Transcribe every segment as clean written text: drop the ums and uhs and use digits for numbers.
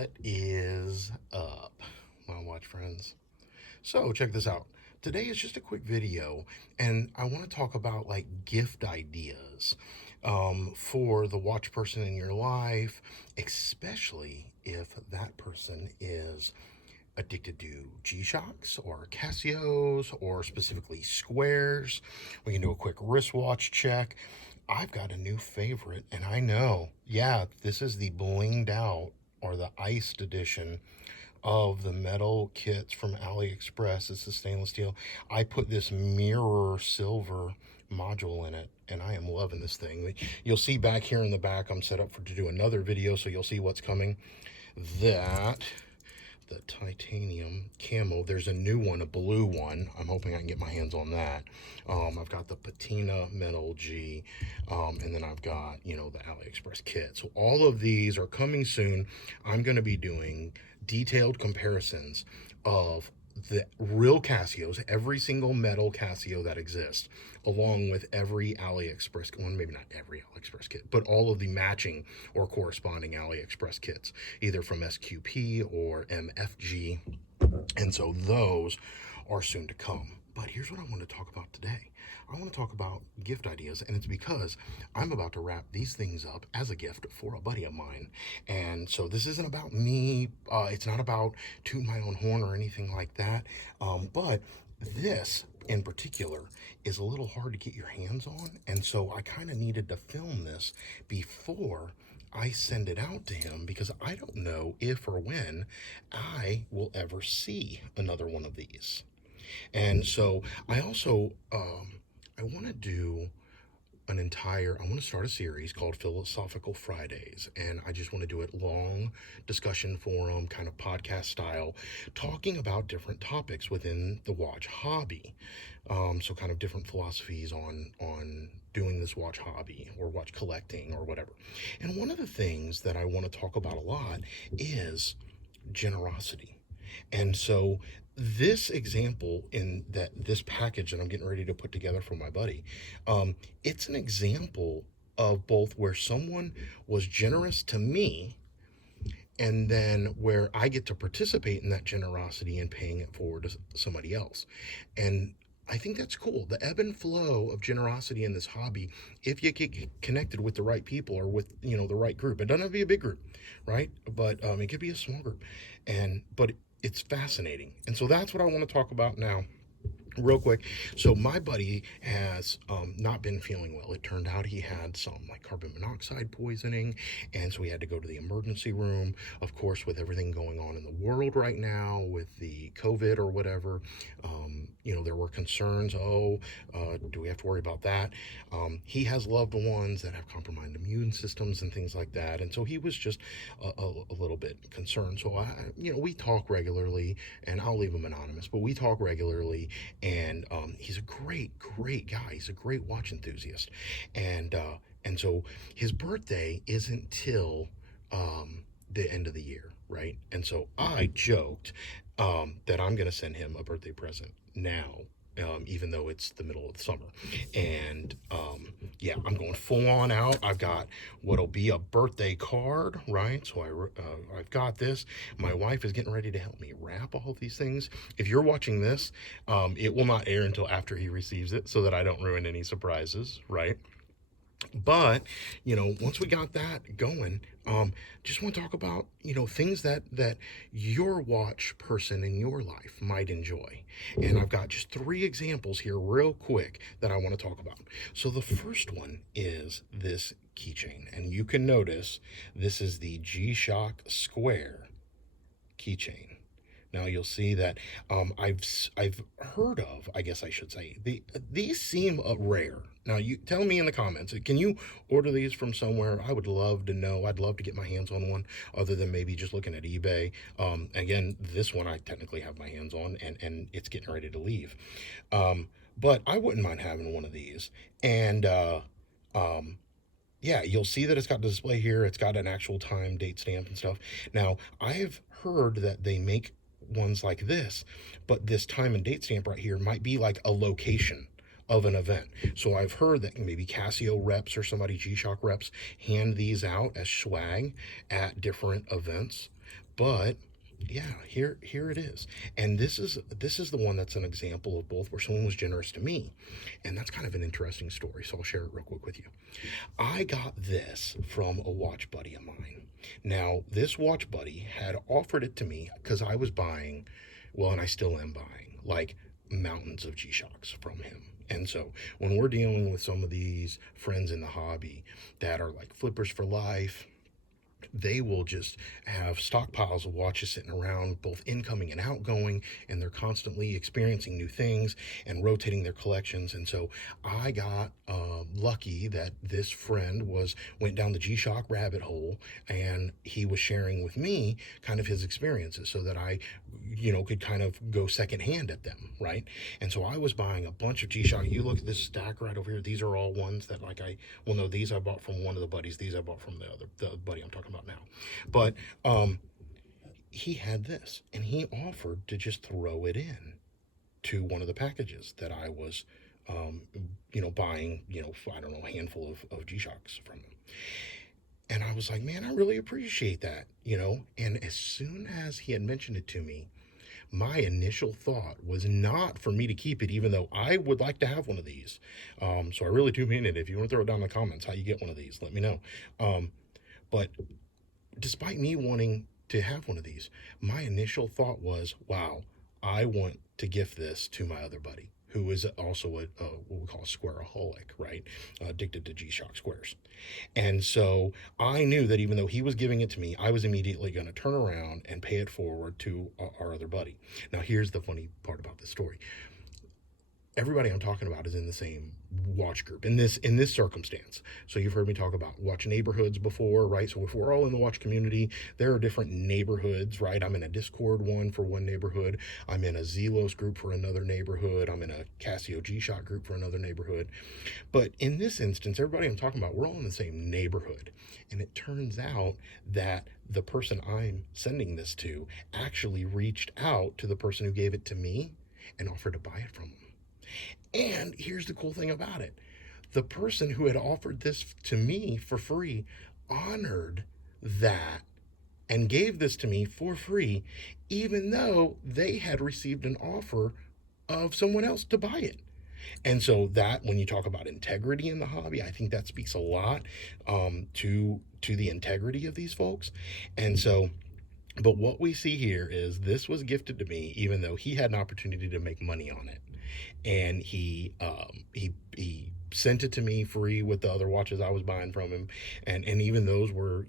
What is up, my watch friends? So check this out. Today is just a quick video, and I want to talk about like gift ideas for the watch person in your life, especially if that person is addicted to G-Shocks or Casios or specifically squares. We can do a quick wristwatch check. I've got a new favorite, and I know, yeah, this is the blinged out or the iced edition of the metal kits from AliExpress. It's the stainless steel. I put this mirror silver module in it, and I am loving this thing. You'll see back here in the back, I'm set up to do another video, so you'll see what's coming. The titanium camo, there's a new one, a blue one. I'm hoping I can get my hands on that. I've got the patina metal G, and then I've got, the AliExpress kit. So all of these are coming soon. I'm going to be doing detailed comparisons of the real Casios, every single metal Casio that exists, along with every AliExpress, well, maybe not every AliExpress kit, but all of the matching or corresponding AliExpress kits, either from SQP or MFG. And so those are soon to come. But here's what I want to talk about today. I want to talk about gift ideas, and it's because I'm about to wrap these things up as a gift for a buddy of mine. And so this isn't about me. It's not about tooting my own horn or anything like that. But this in particular is a little hard to get your hands on. And so I kind of needed to film this before I send it out to him, because I don't know if or when I will ever see another one of these. And so I also I want to do I want to start a series called Philosophical Fridays, and I just want to do it long discussion forum, kind of podcast style, talking about different topics within the watch hobby. So kind of different philosophies on doing this watch hobby or watch collecting or whatever. And one of the things that I want to talk about a lot is generosity. And so this example in this package that I'm getting ready to put together for my buddy, it's an example of both where someone was generous to me and then where I get to participate in that generosity and paying it forward to somebody else. And I think that's cool. The ebb and flow of generosity in this hobby, if you get connected with the right people or with, the right group. It doesn't have to be a big group, right? But it could be a small group. But it's fascinating. And so that's what I want to talk about now. Real quick. So my buddy has not been feeling well. It turned out he had some like carbon monoxide poisoning, and so he had to go to the emergency room. Of course, with everything going on in the world right now with the COVID or whatever, there were concerns. Do we have to worry about that? He has loved ones that have compromised immune systems and things like that, and so he was just a little bit concerned. So we talk regularly, and I'll leave him anonymous, but we talk regularly. And he's a great guy. He's a great watch enthusiast, and so his birthday isn't till the end of the year, right? And so I joked that I'm gonna send him a birthday present now, even though it's the middle of the summer. And I'm going full on out. I've got what'll be a birthday card, right? So I've got this. My wife is getting ready to help me wrap all these things. If you're watching this, it will not air until after he receives it, so that I don't ruin any surprises, right? But once we got that going, just want to talk about things that your watch person in your life might enjoy. And I've got just 3 examples here real quick that I want to talk about. So the first one is this keychain, and you can notice this is the G-Shock Square keychain. Now you'll see that I've heard of, I guess I should say, these seem rare. Now you tell me in the comments, can you order these from somewhere? I would love to know. I'd love to get my hands on one, other than maybe just looking at eBay. Again, this one I technically have my hands on, and it's getting ready to leave. But I wouldn't mind having one of these. And yeah, you'll see that it's got the display here. It's got an actual time, date stamp and stuff. Now, I have heard that they make ones like this, but this time and date stamp right here might be like a location of an event. So I've heard that maybe Casio reps or somebody, G-Shock reps, hand these out as swag at different events. But yeah, here it is. And this is the one that's an example of both where someone was generous to me. And that's kind of an interesting story. So I'll share it real quick with you. I got this from a watch buddy of mine. Now, this watch buddy had offered it to me because I was buying, well, and I still am buying, like mountains of G-Shocks from him. And so when we're dealing with some of these friends in the hobby that are like flippers for life, they will just have stockpiles of watches sitting around, both incoming and outgoing, and they're constantly experiencing new things and rotating their collections. And so I got lucky that this friend went down the G-Shock rabbit hole, and he was sharing with me kind of his experiences so that I, could kind of go secondhand at them, right? And so I was buying a bunch of G-Shock. You look at this stack right over here. These are all ones that these I bought from one of the buddies. These I bought from the buddy I'm talking about now. But he had this, and he offered to just throw it in to one of the packages that I was buying, I don't know, a handful of G-Shocks from him. And I was like, man, I really appreciate that, and as soon as he had mentioned it to me, my initial thought was not for me to keep it, even though I would like to have one of these. So I really do mean it. If you want to throw it down in the comments how you get one of these, let me know. But despite me wanting to have one of these, my initial thought was, wow, I want to gift this to my other buddy, who is also what we call a squareaholic, right? Addicted to G-Shock squares. And so I knew that even though he was giving it to me, I was immediately going to turn around and pay it forward to our other buddy. Now, here's the funny part about this story. Everybody I'm talking about is in the same watch group in this circumstance. So you've heard me talk about watch neighborhoods before, right? So if we're all in the watch community, there are different neighborhoods, right? I'm in a Discord one for one neighborhood. I'm in a Zelos group for another neighborhood. I'm in a Casio G-Shock group for another neighborhood. But in this instance, everybody I'm talking about, we're all in the same neighborhood. And it turns out that the person I'm sending this to actually reached out to the person who gave it to me and offered to buy it from them. And here's the cool thing about it. The person who had offered this to me for free honored that and gave this to me for free, even though they had received an offer of someone else to buy it. And so that, when you talk about integrity in the hobby, I think that speaks a lot to the integrity of these folks. And so, but what we see here is this was gifted to me, even though he had an opportunity to make money on it. And he sent it to me free with the other watches I was buying from him, and even those were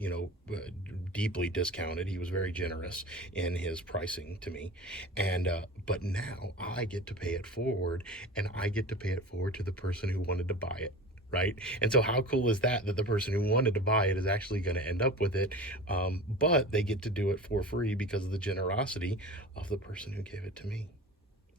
deeply discounted. He was very generous in his pricing to me, and but now I get to pay it forward, and I get to pay it forward to the person who wanted to buy it. Right? And so how cool is that the person who wanted to buy it is actually going to end up with it, but they get to do it for free because of the generosity of the person who gave it to me.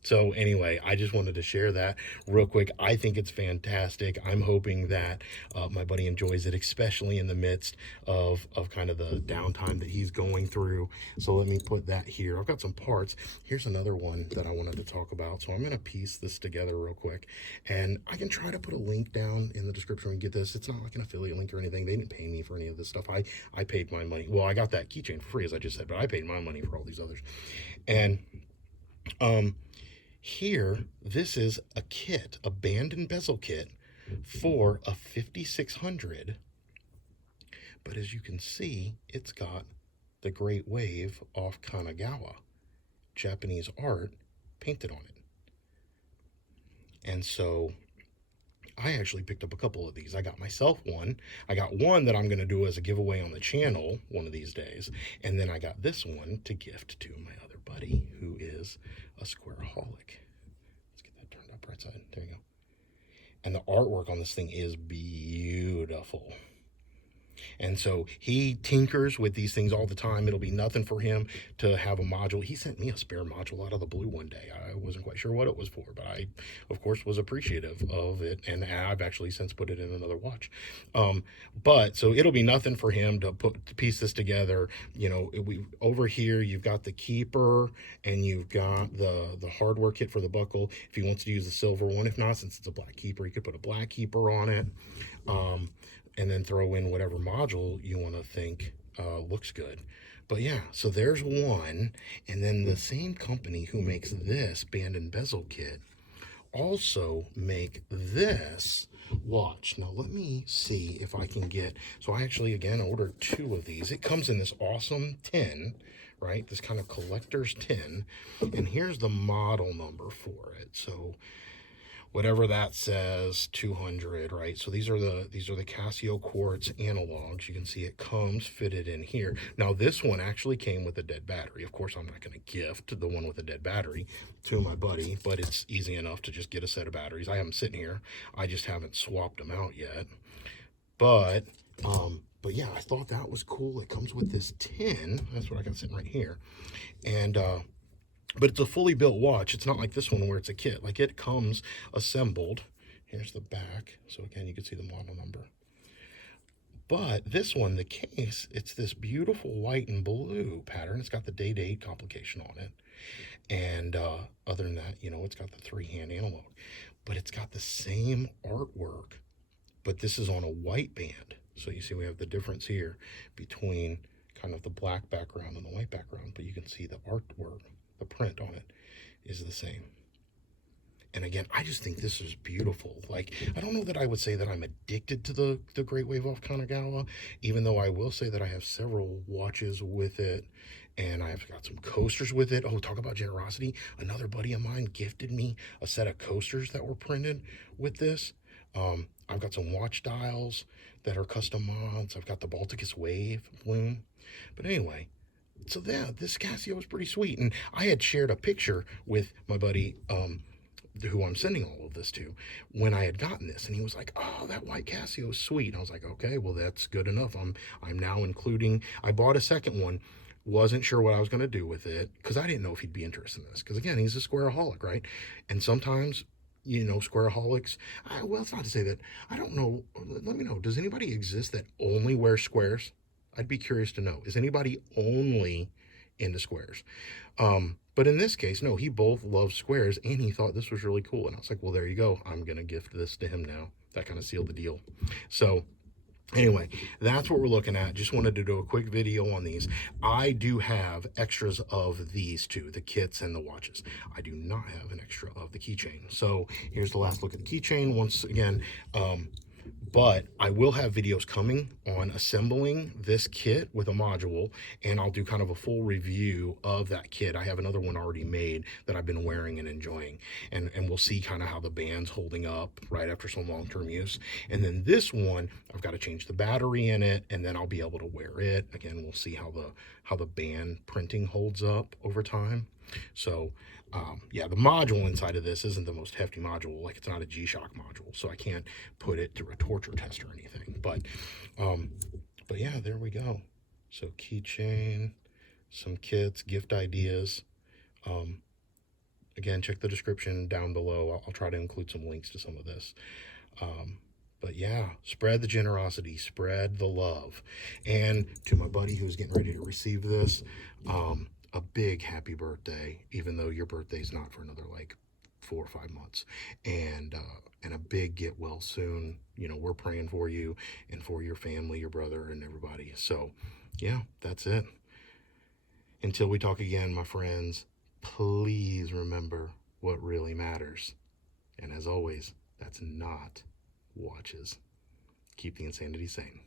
So anyway, I just wanted to share that real quick. I think it's fantastic. I'm hoping that my buddy enjoys it, especially in the midst of kind of the downtime that he's going through. So let me put that here. I've got some parts. Here's another one that I wanted to talk about. So I'm going to piece this together real quick. And I can try to put a link down in the description and get this. It's not like an affiliate link or anything. They didn't pay me for any of this stuff. I paid my money. Well, I got that keychain for free, as I just said, but I paid my money for all these others. And here, this is a kit, a band and bezel kit for a 5600. But as you can see, it's got the Great Wave off Kanagawa, Japanese art painted on it. And so I actually picked up a couple of these. I got myself one. I got one that I'm going to do as a giveaway on the channel one of these days. And then I got this one to gift to my other buddy, who is a squareaholic. Let's get that turned up right side. There you go. And the artwork on this thing is beautiful. And so he tinkers with these things all the time. It'll be nothing for him to have a module. He sent me a spare module out of the blue one day. I wasn't quite sure what it was for, but I, of course, was appreciative of it. And I've actually since put it in another watch. But so it'll be nothing for him to piece this together. You know, we over here you've got the keeper and you've got the hardware kit for the buckle. If he wants to use the silver one, if not, since it's a black keeper, he could put a black keeper on it. And then throw in whatever module you want to think looks good. But yeah, so there's one. And then the same company who makes this band and bezel kit also make this watch. Now let me see if I can get, so I actually again ordered 2 of these. It comes in this awesome tin, right? This kind of collector's tin. And here's the model number for it. So whatever that says, 200, right? So these are the Casio quartz analogs. You can see it comes fitted in here. Now this one actually came with a dead battery. Of course, I'm not going to gift the one with a dead battery to my buddy, but it's easy enough to just get a set of batteries. I have them sitting here. I just haven't swapped them out yet. But yeah, I thought that was cool. It comes with this tin. That's what I got sitting right here. And but it's a fully built watch. It's not like this one where it's a kit. Like it comes assembled. Here's the back. So again, you can see the model number. But this one, the case, it's this beautiful white and blue pattern. It's got the date complication on it. And other than that, you know, it's got the 3-hand analog. But it's got the same artwork. But this is on a white band. So you see we have the difference here between kind of the black background and the white background. But you can see the artwork. The print on it is the same. And again, I just think this is beautiful. Like, I don't know that I would say that I'm addicted to the Great Wave Off Kanagawa, even though I will say that I have several watches with it, and I've got some coasters with it. Oh, talk about generosity. Another buddy of mine gifted me a set of coasters that were printed with this. I've got some watch dials that are custom mods. I've got the Balticus Wave bloom. But anyway, so yeah, this Casio was pretty sweet. And I had shared a picture with my buddy, who I'm sending all of this to, when I had gotten this, and he was like, "Oh, that white Casio is sweet." And I was like, "Okay, well that's good enough. I'm now including." I bought a second one, wasn't sure what I was going to do with it because I didn't know if he'd be interested in this. Because again, he's a squareaholic, right? And sometimes, you know, squareaholics. Well, it's not to say that I don't know. Let me know. Does anybody exist that only wears squares? I'd be curious to know. Is anybody only into squares? But in this case, no, he both loves squares and he thought this was really cool. And I was like, well, there you go. I'm going to gift this to him now. That kind of sealed the deal. So anyway, that's what we're looking at. Just wanted to do a quick video on these. I do have extras of these two, the kits and the watches. I do not have an extra of the keychain. So here's the last look at the keychain once again. But I will have videos coming on assembling this kit with a module, and I'll do kind of a full review of that kit. I have another one already made that I've been wearing and enjoying, and we'll see kind of how the band's holding up right after some long-term use. And then this one, I've got to change the battery in it, and then I'll be able to wear it. Again, we'll see how the band printing holds up over time. So yeah, the module inside of this isn't the most hefty module. Like, it's not a G-Shock module, so I can't put it through a torture test or anything. But yeah, there we go. So keychain, some kits, gift ideas. Again, check the description down below. I'll try to include some links to some of this. But yeah, spread the generosity, spread the love. And to my buddy who's getting ready to receive this, a big happy birthday, even though your birthday's not for another like 4 or 5 months. And a big get well soon. You know, we're praying for you and for your family, your brother, and everybody. So yeah, that's it. Until we talk again, my friends, please remember what really matters. And as always, that's not watches. Keep the insanity sane.